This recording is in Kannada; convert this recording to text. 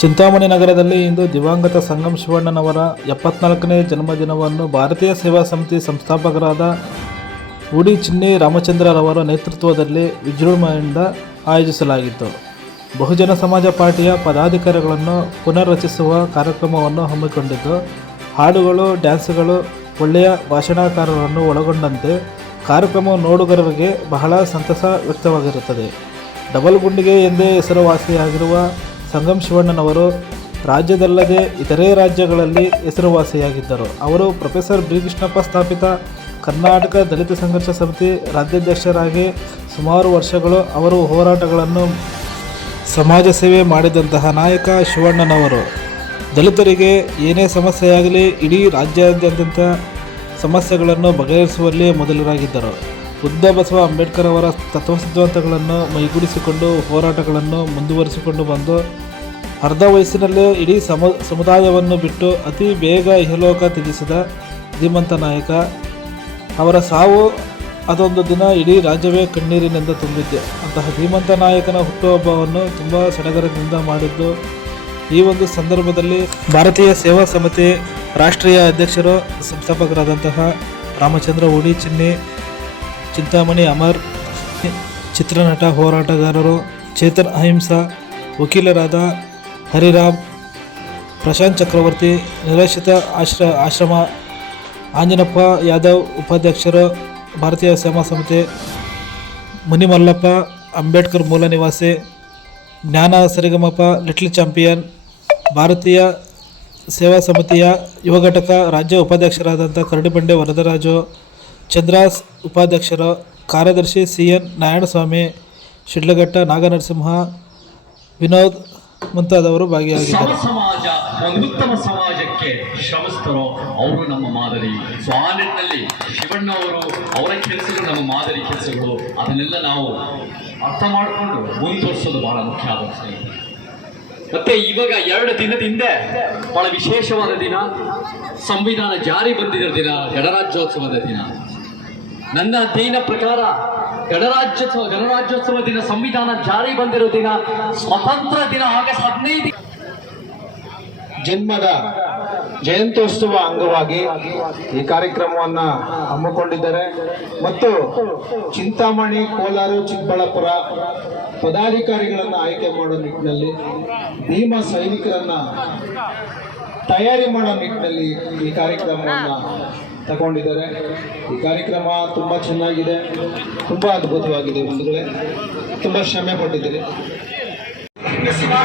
ಚಿಂತಾಮಣಿ ನಗರದಲ್ಲಿ ಇಂದು ದಿವಂಗತ ಸಂಗಮ್ ಶಿವಣ್ಣನವರ ಎಪ್ಪತ್ನಾಲ್ಕನೇ ಜನ್ಮದಿನವನ್ನು ಭಾರತೀಯ ಸೇವಾ ಸಮಿತಿ ಸಂಸ್ಥಾಪಕರಾದ ಉಡಿ ಚಿನ್ನಿ ರಾಮಚಂದ್ರರವರ ನೇತೃತ್ವದಲ್ಲಿ ವಿಜೃಂಭಣೆಯಿಂದ ಆಯೋಜಿಸಲಾಗಿತ್ತು. ಬಹುಜನ ಸಮಾಜ ಪಾರ್ಟಿಯ ಪದಾಧಿಕಾರಿಗಳನ್ನು ಪುನರ್ರಚಿಸುವ ಕಾರ್ಯಕ್ರಮವನ್ನು ಹಮ್ಮಿಕೊಂಡಿದ್ದು, ಹಾಡುಗಳು, ಡ್ಯಾನ್ಸ್ಗಳು ಒಳ್ಳೆಯ ಭಾಷಣಕಾರರನ್ನು ಒಳಗೊಂಡಂತೆ ಕಾರ್ಯಕ್ರಮ ನೋಡುಗರಿಗೆ ಬಹಳ ಸಂತಸ ವ್ಯಕ್ತವಾಗಿರುತ್ತದೆ. ಡಬಲ್ ಗುಂಡಿಗೆ ಎಂದೇ ಹೆಸರುವಾಸಿಯಾಗಿರುವ ಸಂಗಮ್ ಶಿವಣ್ಣನವರು ರಾಜ್ಯದಲ್ಲದೆ ಇತರೆ ರಾಜ್ಯಗಳಲ್ಲಿ ಹೆಸರುವಾಸಿಯಾಗಿದ್ದರು. ಅವರು ಪ್ರೊಫೆಸರ್ ಬಿ ಕೃಷ್ಣಪ್ಪ ಸ್ಥಾಪಿತ ಕರ್ನಾಟಕ ದಲಿತ ಸಂಘರ್ಷ ಸಮಿತಿ ರಾಜ್ಯಾಧ್ಯಕ್ಷರಾಗಿ ಸುಮಾರು ವರ್ಷಗಳು ಅವರು ಹೋರಾಟಗಳನ್ನು ಸಮಾಜ ಸೇವೆ ಮಾಡಿದಂತಹ ನಾಯಕ ಶಿವಣ್ಣನವರು. ದಲಿತರಿಗೆ ಏನೇ ಸಮಸ್ಯೆಯಾಗಲಿ ಇಡೀ ರಾಜ್ಯಾದ್ಯಂತ ಸಮಸ್ಯೆಗಳನ್ನು ಬಗೆಹರಿಸುವಲ್ಲಿ ಮೊದಲರಾಗಿದ್ದರು. ಬುದ್ಧ ಬಸವ ಅಂಬೇಡ್ಕರ್ ಅವರ ತತ್ವ ಸಿದ್ಧಾಂತಗಳನ್ನು ಮೈಗೂಡಿಸಿಕೊಂಡು ಹೋರಾಟಗಳನ್ನು ಮುಂದುವರಿಸಿಕೊಂಡು ಬಂದು ಅರ್ಧ ವಯಸ್ಸಿನಲ್ಲೇ ಇಡೀ ಸಮ, ಸಮುದಾಯವನ್ನು ಬಿಟ್ಟು ಅತಿ ಬೇಗ ಇಹಲೋಕ ತ್ಯಜಿಸಿದ ಧೀಮಂತ ನಾಯಕ. ಅವರ ಸಾವು ಅದೊಂದು ದಿನ ಇಡೀ ರಾಜ್ಯವೇ ಕಣ್ಣೀರಿನಿಂದ ತುಂಬಿದ್ದೆ. ಅಂತಹ ಧೀಮಂತ ನಾಯಕನ ಹುಟ್ಟುಹಬ್ಬವನ್ನು ತುಂಬ ಸಡಗರದಿಂದ ಮಾಡಿದ್ದು ಈ ಒಂದು ಸಂದರ್ಭದಲ್ಲಿ ಭಾರತೀಯ ಸೇವಾ ಸಮಿತಿ ರಾಷ್ಟ್ರೀಯ ಅಧ್ಯಕ್ಷರು ಸಂಸ್ಥಾಪಕರಾದಂತಹ ರಾಮಚಂದ್ರ ಉಡಿ ಚಿನ್ನಿ ಚಿಂತಾಮಣಿ ಅಮರ್, ಚಿತ್ರನಟ, ಹೋರಾಟಗಾರರು, ಚೇತನ್ ಅಹಿಂಸಾ, ವಕೀಲರಾದ ಹರಿರಾಮ್, ಪ್ರಶಾಂತ್ ಚಕ್ರವರ್ತಿ, ನಿರಾಶ್ರಿತ ಆಶ್ರ, ಆಶ್ರಮ, ಆಂಜನಪ್ಪ ಯಾದವ್, ಉಪಾಧ್ಯಕ್ಷರು, ಭಾರತೀಯ ಸೇವಾ ಸಮಿತಿ, ಮುನಿಮಲ್ಲಪ್ಪ, ಅಂಬೇಡ್ಕರ್ ಮೂಲ ನಿವಾಸಿ, ಜ್ಞಾನ ಸರಿಗಮಪ, ಲಿಟ್ಲ್ ಚಾಂಪಿಯನ್, ಭಾರತೀಯ ಸೇವಾ ಸಮಿತಿಯ ಯುವ ಘಟಕ, ರಾಜ್ಯ ಉಪಾಧ್ಯಕ್ಷರಾದಂಥ ಕರಡಿಬಂಡೆ ವರದರಾಜು ಚಂದ್ರಾಸ್ ಉಪಾಧ್ಯಕ್ಷರು ಕಾರ್ಯದರ್ಶಿ ಸಿ ಎನ್ ನಾರಾಯಣಸ್ವಾಮಿ, ಶಿಡ್ಲಘಟ್ಟ ನಾಗನರಸಿಂಹ, ವಿನೋದ್ ಮುಂತಾದವರು ಭಾಗಿಯಾಗಿದ್ದಾರೆ. ಸಮ ಸಮಾಜ ಉತ್ತಮ ಸಮಾಜಕ್ಕೆ ಶ್ರಮಿಸ್ತರೋ ಅವರು ನಮ್ಮ ಮಾದರಿ. ಸೊ ಆ ನಿಟ್ಟಿನಲ್ಲಿ ಶಿವಣ್ಣ ಅವರು ಅವರ ಕೆಲಸಗಳು ನಮ್ಮ ಮಾದರಿ ಕೆಲಸಗಳು. ಅದನ್ನೆಲ್ಲ ನಾವು ಅರ್ಥ ಮಾಡಿಕೊಂಡು ಮುಂದುವರಿಸೋದು ಬಹಳ ಮುಖ್ಯ ಆದ ಮತ್ತೆ ಇವಾಗ ಎರಡು ದಿನದ ಹಿಂದೆ ಬಹಳ ವಿಶೇಷವಾದ ದಿನ, ಸಂವಿಧಾನ ಜಾರಿ ಬಂದಿರೋ ದಿನ, ಗಣರಾಜ್ಯೋತ್ಸವದ ದಿನ. ನನ್ನ ಅಧ್ಯಯನ ಪ್ರಕಾರ ಗಣರಾಜ್ಯೋತ್ಸವ ಗಣರಾಜ್ಯೋತ್ಸವ ದಿನ ಸಂವಿಧಾನ ಜಾರಿ ಬಂದಿರೋ ದಿನ ಸ್ವತಂತ್ರ ದಿನ ಆಗಸ್ಟ್ ಹದಿನೈದು ಜನ್ಮದ ಜಯಂತ್ಯೋತ್ಸವ ಅಂಗವಾಗಿ ಈ ಕಾರ್ಯಕ್ರಮವನ್ನ ಹಮ್ಮಿಕೊಂಡಿದ್ದಾರೆ. ಮತ್ತು ಚಿಂತಾಮಣಿ, ಕೋಲಾರ, ಚಿಕ್ಕಬಳ್ಳಾಪುರ ಪದಾಧಿಕಾರಿಗಳನ್ನು ಆಯ್ಕೆ ಮಾಡೋ ನಿಟ್ಟಿನಲ್ಲಿ, ಭೀಮ ಸೈನಿಕರನ್ನ ತಯಾರಿ ಮಾಡೋ ನಿಟ್ಟಿನಲ್ಲಿ ಈ ಕಾರ್ಯಕ್ರಮವನ್ನ ತಗೊಂಡಿದ್ದಾರೆ. ಈ ಕಾರ್ಯಕ್ರಮ ತುಂಬಾ ಚೆನ್ನಾಗಿದೆ. ತುಂಬಾ ಅದ್ಭುತವಾಗಿದೆ ಬಂಧುಗಳೇ. ತುಂಬಾ ಶ್ರಮೆ ಪಟ್ಟಿದ್ದೀರಿ. सीमा